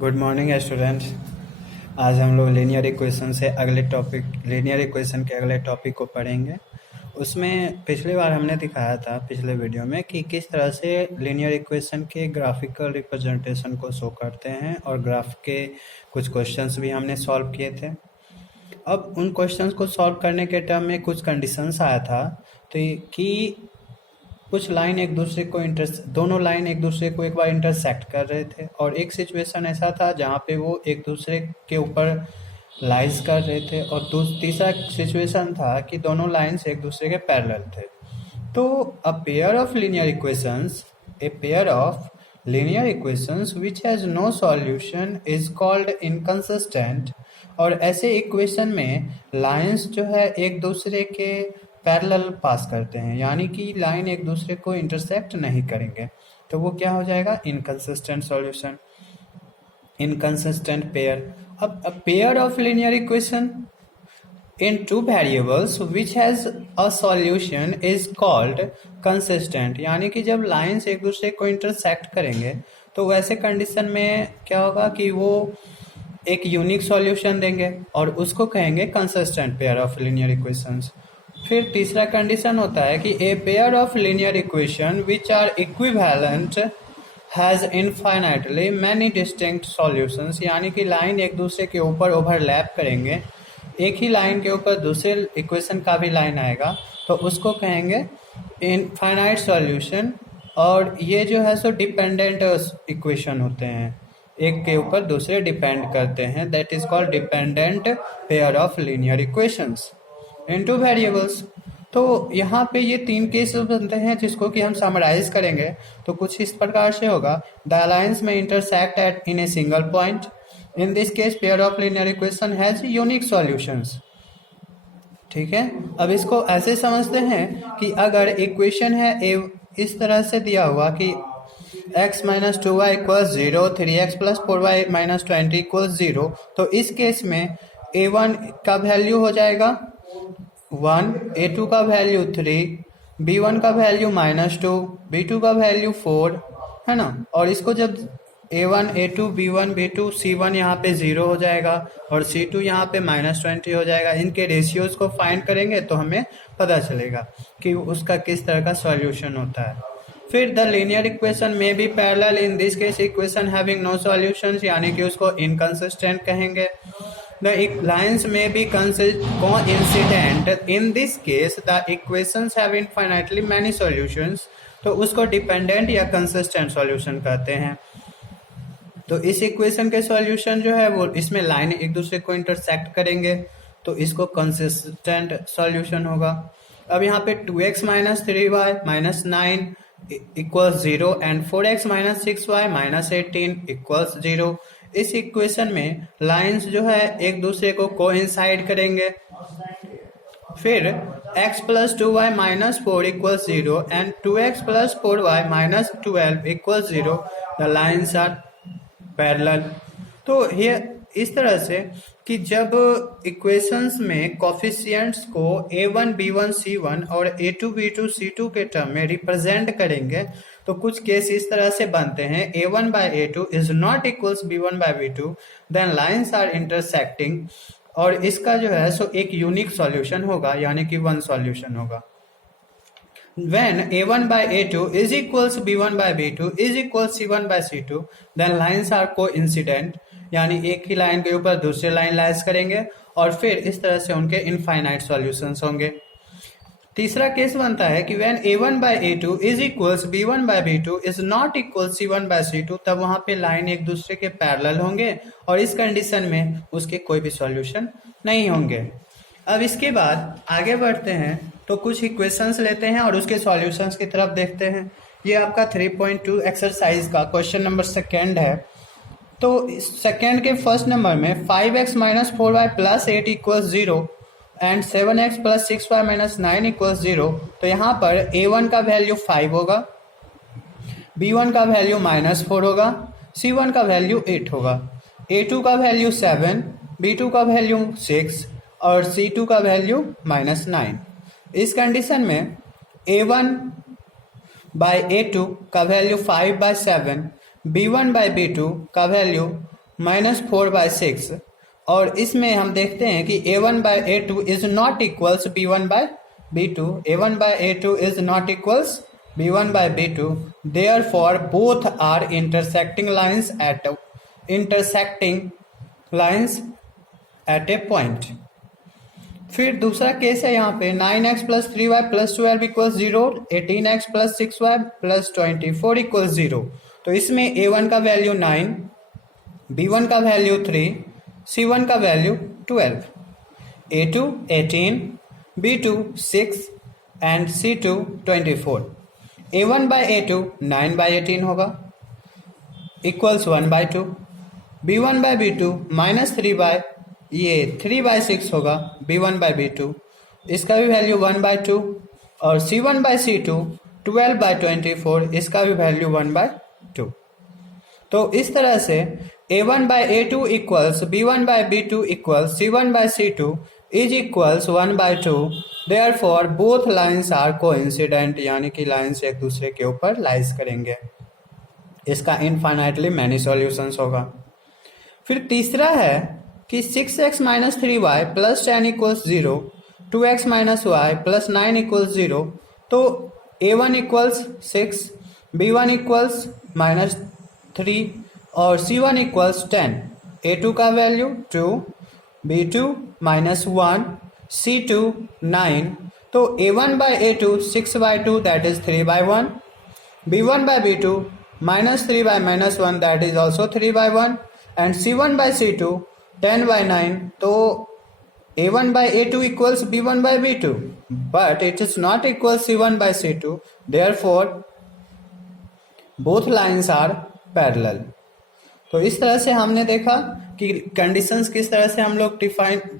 Good morning students. आज हम लोग लीनियर इक्वेशन से अगले टॉपिक लीनियर इक्वेशन के अगले टॉपिक को पढ़ेंगे। उसमें पिछली बार हमने दिखाया था पिछले वीडियो में कि किस तरह से लीनियर इक्वेशन के ग्राफिकल रिप्रेजेंटेशन को शो करते हैं, और ग्राफ के कुछ क्वेश्चंस भी हमने सॉल्व किए थे। अब उन क्वेश्चंस को सॉल्व करने के टर्म में कुछ कंडीशंस आया था तो कि कुछ लाइन एक दूसरे को दोनों लाइन एक दूसरे को एक बार इंटरसेक्ट कर रहे थे, और एक सिचुएशन ऐसा था जहाँ पे वो एक दूसरे के ऊपर लाइज कर रहे थे, और तीसरा सिचुएशन था कि दोनों लाइन्स एक दूसरे के पैरेलल थे। तो a pair of linear equations which has no solution is called inconsistent. और ऐसे इक्वेशन में लाइंस जो है एक दूसरे के पैरेलल पास करते हैं, यानी कि लाइन एक दूसरे को इंटरसेक्ट नहीं करेंगे, तो वो क्या हो जाएगा? Inconsistent solution, inconsistent pair. अब a pair of linear equation in two variables which has a solution is called consistent। यानी कि जब लाइंस एक दूसरे को इंटरसेक्ट करेंगे तो वैसे कंडीशन में क्या होगा कि वो एक यूनिक सॉल्यूशन देंगे, और उसको कहेंगे consistent pair of linear equations. फिर तीसरा कंडीशन होता है कि a pair of linear equation which are equivalent has infinitely many distinct solutions. यानी कि लाइन एक दूसरे के ऊपर ओवरलैप करेंगे, एक ही लाइन के ऊपर दूसरे इक्वेशन का भी लाइन आएगा, तो उसको कहेंगे इनफाइनाइट सॉल्यूशन। और ये जो है सो डिपेंडेंट इक्वेशन होते हैं, एक के ऊपर दूसरे डिपेंड करते हैं, that is called dependent pair of linear equations in two variables. तो यहाँ पे ये तीन केस बनते हैं जिसको कि हम समराइज करेंगे तो कुछ इस प्रकार से होगा। द लाइन्स में intersect at in a single point. In this case, pair of linear equation has unique solutions। ठीक है, अब इसको ऐसे समझते हैं कि अगर इक्वेशन है इस तरह से दिया हुआ कि x minus 2y equals 0, 3x plus 4y minus 20 equals 0, तो इस केस में a1 का वैल्यू हो जाएगा 1, a2 का वैल्यू 3, b1 का वैल्यू -2, b2 का वैल्यू 4, है ना। और इसको जब a1, a2, b1, b2, c1 यहाँ पे 0 हो जाएगा और c2 यहाँ पे -20 हो जाएगा। इनके रेशियोज को फाइंड करेंगे तो हमें पता चलेगा कि उसका किस तरह का सॉल्यूशन होता है। फिर the linear equation may be parallel, in this case equation having no solutions, यानी कि उसको इनकंसिस्टेंट कहेंगे। The lines may be coincident, in this case the equations have infinitely many solutions, तो उसको डिपेंडेंट या कंसिस्टेंट सॉल्यूशन कहते हैं। तो इस इक्वेशन के सॉल्यूशन जो है वो इसमें लाइन एक दूसरे को इंटरसेक्ट करेंगे, तो इसको कंसिस्टेंट सॉल्यूशन होगा। अब यहाँ पे 2x minus 3y minus 9 equals 0 and 4x minus 6y minus 18 equals 0। इस इक्वेशन में लाइंस जो है एक दूसरे को कोइंसाइड करेंगे। फिर x plus 2y minus 4 equals 0 and 2x plus 4y minus 12 equals 0। The lines are parallel. तो ये इस तरह से कि जब इक्वेशंस में कोफिशिएंट्स को a1 b1 c1 और a2 b2 c2 के टर्म में रिप्रेजेंट करेंगे तो कुछ केस इस तरह से बनते हैं। a1 by a2 is not equals b1 by b2, then lines are intersecting, और इसका जो है सो एक यूनिक सॉल्यूशन होगा, यानी कि वन सॉल्यूशन होगा। When a1 by a2 is equals b1 by b2 is equals c1 by c2, then lines are coincident, यानी एक ही लाइन के ऊपर दूसरे लाइन लाइज करेंगे और फिर इस तरह से उनके इनफाइनाइट सॉल्यूशंस होंगे। तीसरा केस बनता है कि when a1 by a2 is equals b1 by b2 is not equals c1 by c2, तब वहां पे लाइन एक दूसरे के पैरेलल होंगे और इस कंडीशन में उसके कोई भी सॉल्यूशन नहीं होंगे। अब इसके बाद आगे बढ़ते हैं तो कुछ इक्वेशंस लेते हैं और उसके सॉल्यूशंस की तरफ देखते हैं। ये आपका 3.2 एक्सरसाइज का क्वेश्चन नंबर सेकेंड है। तो सेकेंड के फर्स्ट नंबर में 5x minus 4y plus 8 equals 0 and 7x plus 6y minus 9 equals 0। तो यहाँ पर a1 का वैल्यू 5 होगा, b1 का वैल्यू -4 होगा, c1 का वैल्यू 8 होगा, a2 का वैल्यू 7, b2 का वैल्यू 6 और c2 का वैल्यू -9। इस कंडीशन में a1 by a2 का value 5 by 7, b1 by b2 का वैल्यू -4/6 और इसमें हम देखते हैं कि a1/a2 is not equals b1/b2, a1/a2 is not equals b1/b2, therefore both are intersecting lines at a point। फिर दूसरा केस है यहाँ पे 9x + 3y + 12 = 0, 18x + 6y + 24 = 0। तो इसमें a1 का वैल्यू 9, b1 का वैल्यू 3, c1 का value 12, a2 18, b2 6 and c2 24। a1/a2 9/18 होगा इक्वल्स 1/2, b1/b2 -3/6 होगा b1/b2, इसका भी वैल्यू 1/2 और c1/c2 12/24, इसका भी वैल्यू 1/2। तो इस तरह से a1/a2 equals b1/b2 equals c1/c2 is equals 1/2, therefore both lines are coincident, यानी कि लाइन्स एक दूसरे के ऊपर लाइज करेंगे। इसका इनफाइनाइटली मैनी सॉल्यूशंस होगा। फिर तीसरा है कि 6x - 3y + 10 = 0, 2x - y + 9 = 0। तो a1 इक्वल्स 6, b1 इक्वल्स -3 और c1 इक्वल्स 10, a2 का वैल्यू 2, b2 -1, c2 9। तो a1/a2 6/2 that is 3/1, b1/b2 -3/-1 that is also 3/1 and c1/c2 10/9। तो a1/a2 equals b1/b2 but it is not equal c1/c2, therefore both lines are parallel। तो इस तरह से हमने देखा कि कंडीशंस किस तरह से हम लोग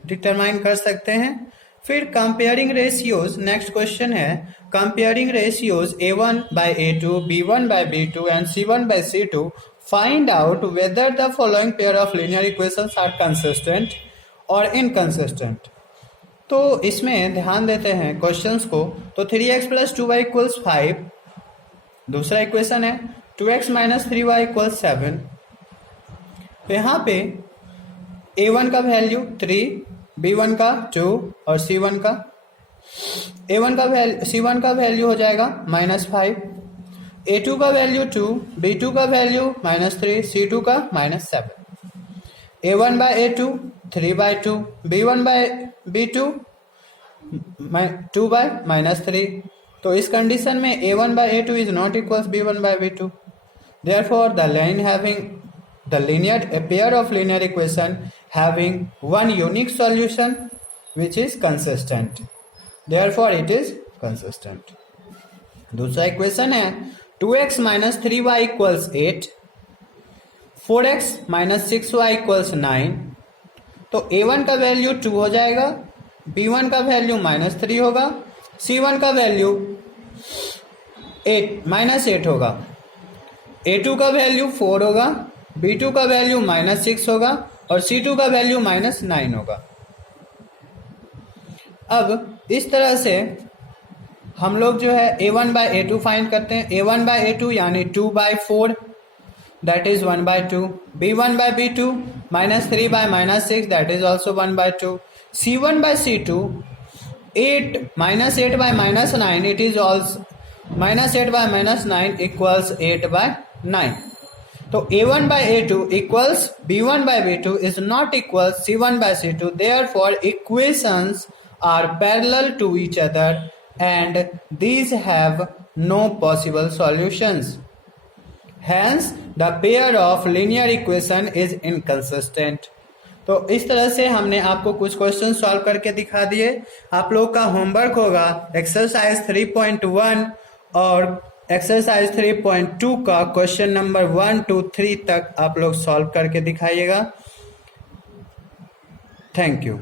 डिटरमाइन कर सकते हैं। फिर कंपेयरिंग रेशियोज, नेक्स्ट क्वेश्चन है comparing ratios a1/a2, b1/b2 and c1/c2, find out whether the following pair of linear equations are consistent और इनकंसिस्टेंट। तो इसमें ध्यान देते हैं क्वेश्चंस को। तो 3x + 2y = 5, दूसरा इक्वेशन है 2x - 3y = 7। तो यहाँ पे a1 का वैल्यू 3, b1 का 2 और c1 का वैल्यू हो जाएगा -5, a2 का वैल्यू 2, b2 का वैल्यू -3, c2 का -7। a1/a2 3/2, b1/b2 2/-3। तो इस कंडीशन में a1/a2 is not equals b1/b2, therefore a pair of linear equation having one unique solution which is consistent, therefore it is consistent। दूसरा equation है 2x - 3y = 8, 4x - 6y = 9। तो a1 का value 2 हो जाएगा, b1 का value -3 होगा, c1 का value -8 होगा, a2 का वैल्यू 4 होगा, b2 का वैल्यू -6 होगा और c2 का वैल्यू -9 होगा। अब इस तरह से हम लोग जो है a1/a2 फाइंड करते हैं। a1/a2 यानी 2/4 that is 1/2, b1/b2 -3/-6 that is also 1/2, c1/c2 8/-9 it is also -8/-9 equals 8/9। तो a1/a2 equals b1/b2 is not equal c1/c2, therefore equations are parallel to each other and these have no possible solutions, hence the pair of linear equation is inconsistent। तो इस तरह से हमने आपको कुछ question solve करके दिखा दिए। आप लोग का होमवर्क होगा एक्सरसाइज 3.1 और एक्सरसाइज 3.2 का क्वेश्चन नंबर 1 to 3 तक आप लोग सॉल्व करके दिखाइएगा। Thank you.